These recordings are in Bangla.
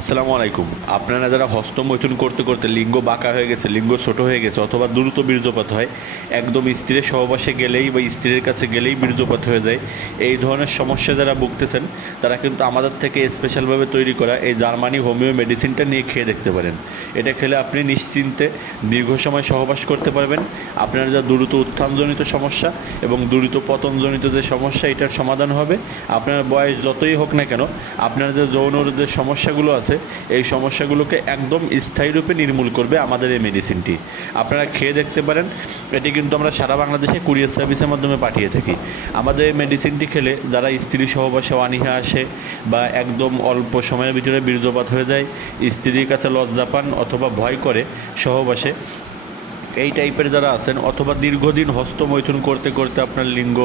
আসসালামু আলাইকুম। আপনারা যারা হস্তমৈথুন করতে করতে লিঙ্গ বাঁকা হয়ে গেছে, লিঙ্গ ছোট হয়ে গেছে অথবা দ্রুত বীর্যপাত হয়, একদম স্ত্রীর সহবাসে গেলেই বা স্ত্রীর কাছে গেলেই বীর্যপাত হয়ে যায়, এই ধরনের সমস্যা যারা ভুগতেছেন তারা কিন্তু আমাদের থেকে স্পেশালভাবে তৈরি করা এই জার্মানি হোমিও মেডিসিনটা নিয়ে খেয়ে দেখতে পারেন। এটা খেলে আপনি নিশ্চিন্তে দীর্ঘ সময় সহবাস করতে পারবেন। আপনার যা দ্রুত উত্থানজনিত সমস্যা এবং দ্রুত পতনজনিত যে সমস্যা, এটার সমাধান হবে। আপনার বয়স যতই হোক না কেন, আপনার যে যৌনর যে সমস্যাগুলো আছে এই সমস্যাগুলোকে একদম স্থায়ী রূপে নির্মূল করবে আমাদের এই মেডিসিনটি। আপনারা খেয়ে দেখতে পারেন। এটি কিন্তু আমরা সারা বাংলাদেশে কুরিয়ার সার্ভিসের মাধ্যমে পাঠিয়ে থাকি। আমাদের এই মেডিসিনটি খেলে যারা স্ত্রী সহবাসে অনীহা আসে বা একদম অল্প সময়ের ভিতরে বীর্যপাত হয়ে যায়, স্ত্রীর কাছে লজ্জা পান অথবা ভয় করে সহবাসে, এই টাইপের যারা আছেন, অথবা দীর্ঘদিন হস্তমৈথুন করতে করতে আপনার লিঙ্গ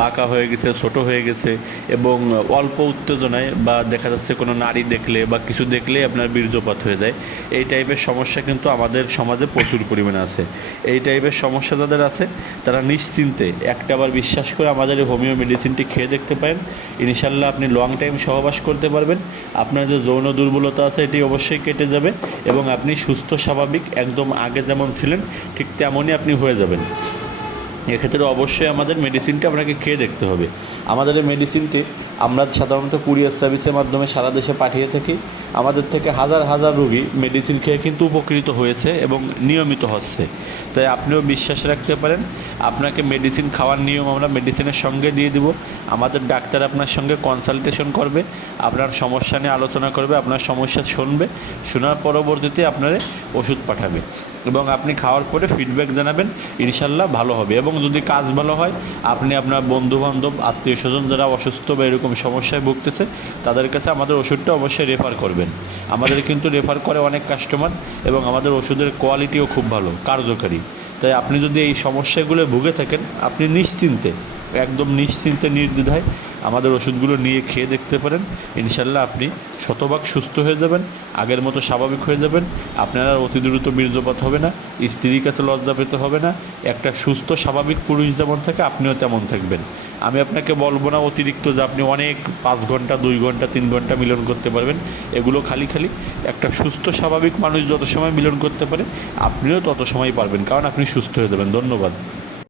বাঁকা হয়ে গেছে, ছোট হয়ে গেছে এবং অল্প উত্তেজনায় বা দেখা যাচ্ছে কোনো নারী দেখলে বা কিছু দেখলেই আপনার বীর্যপাত হয়ে যায়, এই টাইপের সমস্যা কিন্তু আমাদের সমাজে প্রচুর পরিমাণে আছে। এই টাইপের সমস্যা যাদের আছে তারা নিশ্চিন্তে একটাবার বিশ্বাস করে আমাদের এই হোমিও মেডিসিনটি খেয়ে দেখতে পারেন। ইনশাল্লাহ আপনি লং টাইম সহবাস করতে পারবেন। আপনার যে যৌন দুর্বলতা আছে এটি অবশ্যই কেটে যাবে এবং আপনি সুস্থ স্বাভাবিক একদম আগে যেমন ছিলেন ঠিক তেমনই আপনি হয়ে যাবেন। এক্ষেত্রে অবশ্যই আমাদের মেডিসিনটি আপনাকে খেয়ে দেখতে হবে। আমাদের এই মেডিসিনটি আমরা সাধারণত কুরিয়ার সার্ভিসের মাধ্যমে সারা দেশে পাঠিয়ে থাকি। আমাদের থেকে হাজার হাজার রোগী মেডিসিন খেয়ে কিন্তু উপকৃত হয়েছে এবং নিয়মিত হচ্ছে। তাই আপনিও বিশ্বাস রাখতে পারেন। আপনাকে মেডিসিন খাওয়ার নিয়ম আমরা মেডিসিনের সঙ্গে দিয়ে দিব। আমাদের ডাক্তার আপনার সঙ্গে কনসালটেশন করবে, আপনার সমস্যা নিয়ে আলোচনা করবে, আপনার সমস্যা শুনবে, শোনার পরবর্তীতে আপনারে ওষুধ পাঠাবে এবং আপনি খাওয়ার পরে ফিডব্যাক জানাবেন। ইনশাল্লাহ ভালো হবে এবং যদি কাজ ভালো হয় আপনি আপনার বন্ধুবান্ধব আত্মীয় স্বজন যারা অসুস্থ বা এরকম সমস্যায় ভুগতেছে তাদের কাছে আমাদের ওষুধটা অবশ্যই রেফার করবেন। আমাদের কিন্তু রেফার করে অনেক কাস্টমার এবং আমাদের ওষুধের কোয়ালিটিও খুব ভালো, কার্যকারী। তাই আপনি যদি এই সমস্যাগুলো ভুগে থাকেন, আপনি নিশ্চিন্তে একদম নিশ্চিন্তে নির্দ্বিধায় আমাদের ওষুধগুলো নিয়ে খেয়ে দেখতে পারেন। ইনশাল্লাহ আপনি শতভাগ সুস্থ হয়ে যাবেন, আগের মতো স্বাভাবিক হয়ে যাবেন। আপনার আর অতি দ্রুত বীর্যপাত হবে না, স্ত্রীর কাছে লজ্জা পেতে হবে না। একটা সুস্থ স্বাভাবিক পুরুষ যেমন থাকে আপনিও তেমন থাকবেন। আমি আপনাকে বলবো না অতিরিক্ত যে আপনি অনেক 5 ঘন্টা 2 ঘন্টা 3 ঘন্টা মিলন করতে পারবেন। এগুলো খালি খালি একটা সুস্থ স্বাভাবিক মানুষ যত সময় মিলন করতে পারে আপনিও তত সময় পারবেন, কারণ আপনি সুস্থ হয়ে যাবেন। ধন্যবাদ।